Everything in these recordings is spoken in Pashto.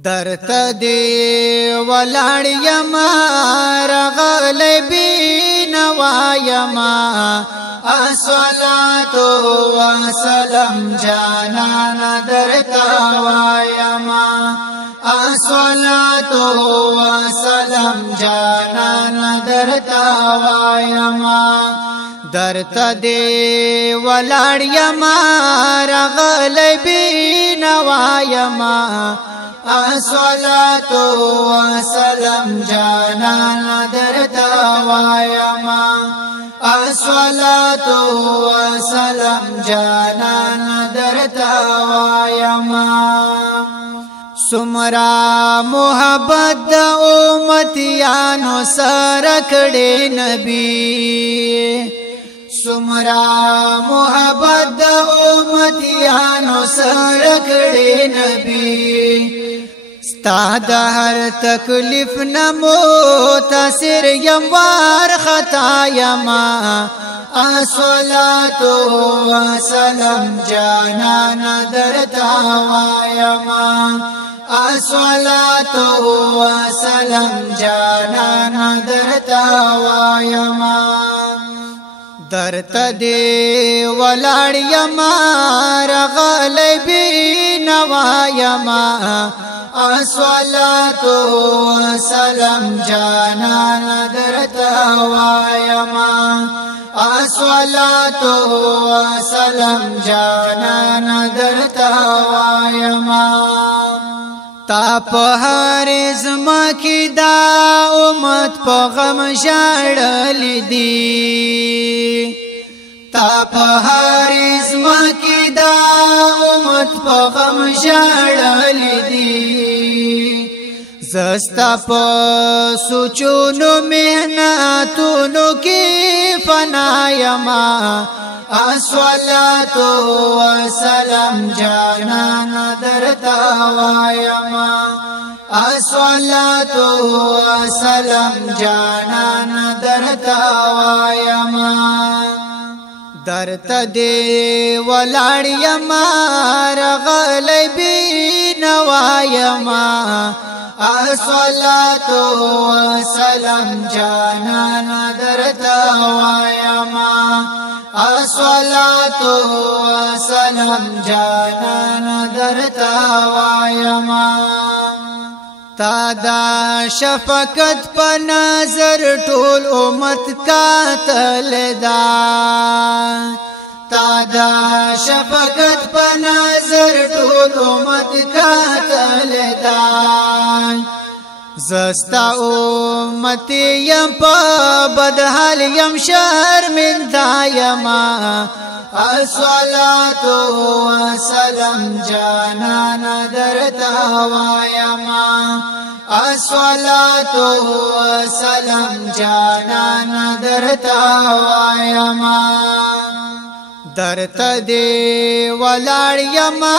درته دی ولاړ یما رغلی بینوا یما الصلاة والسلام جانانا درته وایما الصلاة والسلام جانانا درته وایما درته دی ولاړ یما رغلی بینوا یما الصلاة والسلام جانانا درته وایما الصلاة والسلام جانانا درته وایما سمرا محبت د امتیانو سره کړي نبی سمرا محبت د امتیانو سره کړي نبی ستا د هر تکلیف نه متاثر یم وار خطا یما الصلاة والسلام جانانا درته وایما الصلاة والسلام جانانا درته وایما درته دی ولاړ یما رغلی بینوا یما الصلاة والسلام جانانا درته وایما الصلاة والسلام جانانا درته وایما تا په هر زما کې دا امت په غم ژړل دي تا په هر زما کې دا امت په غم ژړل دي زستا په سوچونو مهنتونو کې فنا یما الصلاة والسلام جانانا درته وایما الصلاة والسلام جانانا درته وایما درته دی ولاړ یما رغلی بینوا یما الصلاة والسلام جانانا درته وایما الصلاة والسلام جانانا درته وایما تا دا شفقت په نظر ټول امت کاتل دا تا دا شفقت په نظر ټول امت کاتل دا زستا امت یم په بدحال یم شرمنده یما الصلاة والسلام جانانا درته وایما الصلاة والسلام جانانا درته وایما درته دی ولاړ یما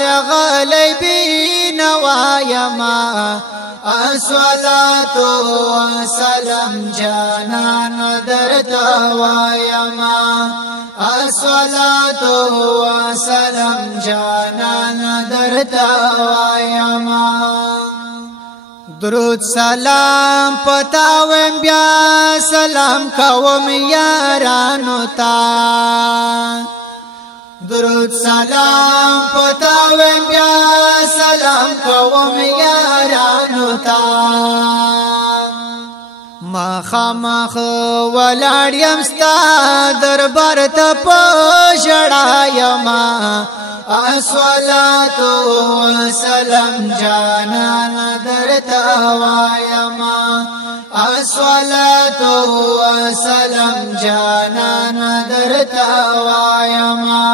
رغلی بینوا یما الصلاة والسلام جانانا درته وایما الصلاة والسلام جانانا درته وایما درود سلام پتاوم بیا سلام کوم یارانو تا درود سلام پتاوم بیا سلام کوم یارانو تا مخامخ ولاړ یم ستا دربار ته په ژړا یما الصلاة والسلام جانانا درته وایما الصلاة والسلام جانانا درته وایما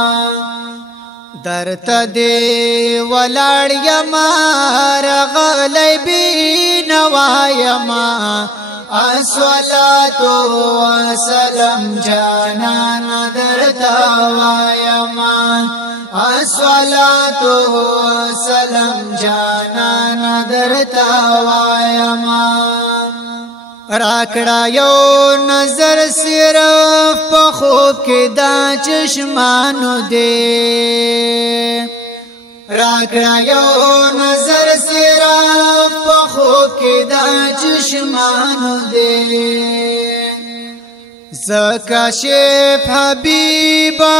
درته دی ولاړ یما رغلی بینوا یما الصلاة والسلام جانانا درته وایما الصلاة والسلام جانانا درته وایما راکړه یو نظر صرف په خوب کې دا چشمانو دې راکړه یو نظر صرف زکاشف حبیبا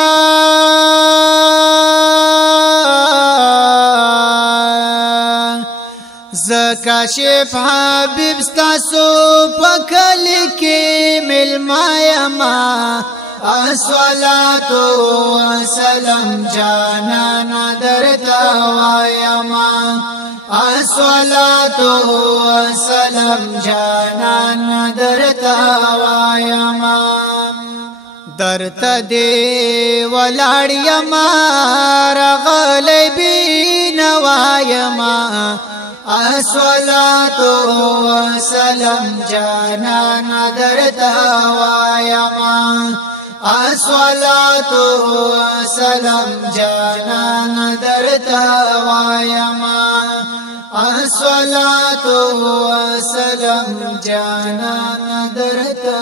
زکاشف حبیب ستاسو پکلی کی ملمایما الصلاة والسلام جانانا درتا وایما الصلاة والسلام جانانا درتا وایما درتا دی ولاړ یما رغلی بین وایما الصلاة والسلام جانانا درتا وایما الصلاة والسلام جانانا درتا وایما الصلاة والسلام جانانا درتا